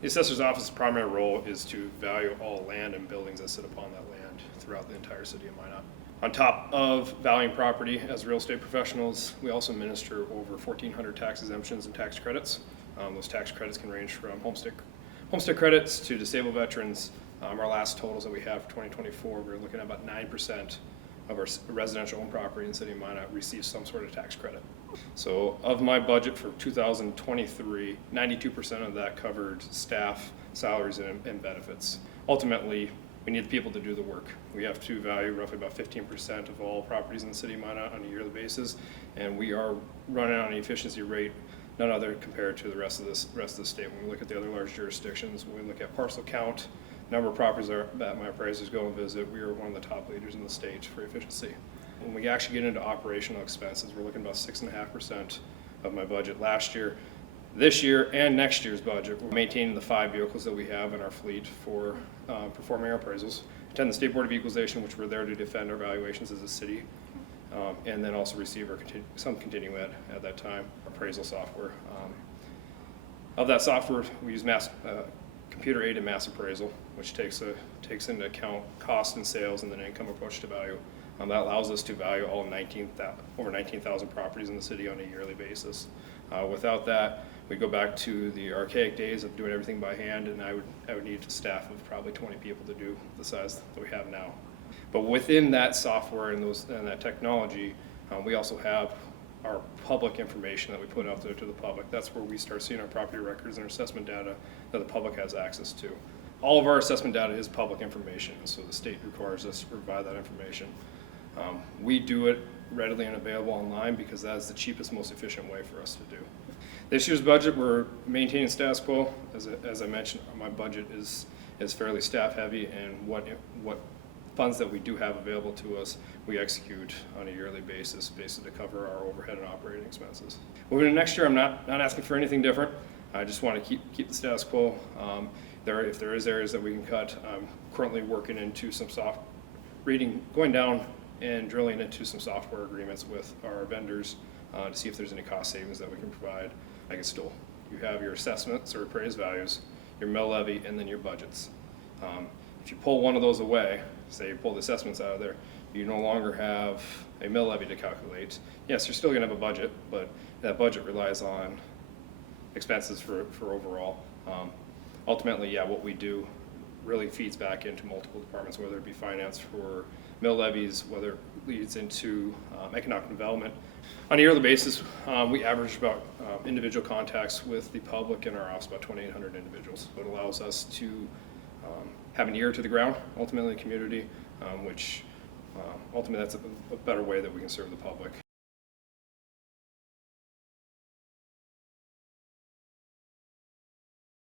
The assessor's office's primary role is to value all land and buildings that sit upon that land throughout the entire city of Minot. On top of valuing property as real estate professionals, we also administer over 1,400 tax exemptions and tax credits. Those tax credits can range from homestead credits to disabled veterans. Our last totals that we have for 2024, we're looking at about 9% of our residential owned property in the city of Minot receives some sort of tax credit. So of my budget for 2023, 92% of that covered staff, salaries, and benefits. Ultimately, we need the people to do the work. We have to value roughly about 15% of all properties in the city of Minot on a yearly basis, and we are running on an efficiency rate none other compared to the rest of the state. When we look at the other large jurisdictions, when we look at parcel count, number of properties that my appraisers go and visit, we are one of the top leaders in the state for efficiency. When we actually get into operational expenses, we're looking at about 6.5% of my budget last year. This year and next year's budget, we're maintaining the 5 vehicles that we have in our fleet for performing our appraisals. Attend the State Board of Equalization, which we're there to defend our valuations as a city, and then also receive some continuing ed at that time, appraisal software. Of that software, we use computer-aided mass appraisal, which takes into account cost and sales and then income approach to value. That allows us to value all over 19,000 properties in the city on a yearly basis. Without that, we go back to the archaic days of doing everything by hand, and I would need a staff of probably 20 people to do the size that we have now. But within that software and that technology, we also have our public information that we put out there to the public. That's where we start seeing our property records and our assessment data that the public has access to. All of our assessment data is public information, so the state requires us to provide that information. We do it readily and available online because that is the cheapest, most efficient way for us to do. This year's budget, we're maintaining status quo. As I mentioned, my budget is fairly staff heavy, and what funds that we do have available to us, we execute on a yearly basis, basically to cover our overhead and operating expenses. Moving to next year, I'm not asking for anything different. I just want to keep the status quo. If there is areas that we can cut, I'm currently working into some going down and drilling into some software agreements with our vendors to see if there's any cost savings that we can provide. You have your assessments or appraised values, your mill levy, and then your budgets. If you pull one of those away, say you pull the assessments out of there, you no longer have a mill levy to calculate. Yes, you're still going to have a budget, but that budget relies on expenses for overall. Ultimately, what we do really feeds back into multiple departments, whether it be finance for mill levies, whether it leads into economic development. On a yearly basis, we average about individual contacts with the public in our office, about 2,800 individuals. So it allows us to have an ear to the ground, ultimately in the community, which ultimately that's a better way that we can serve the public.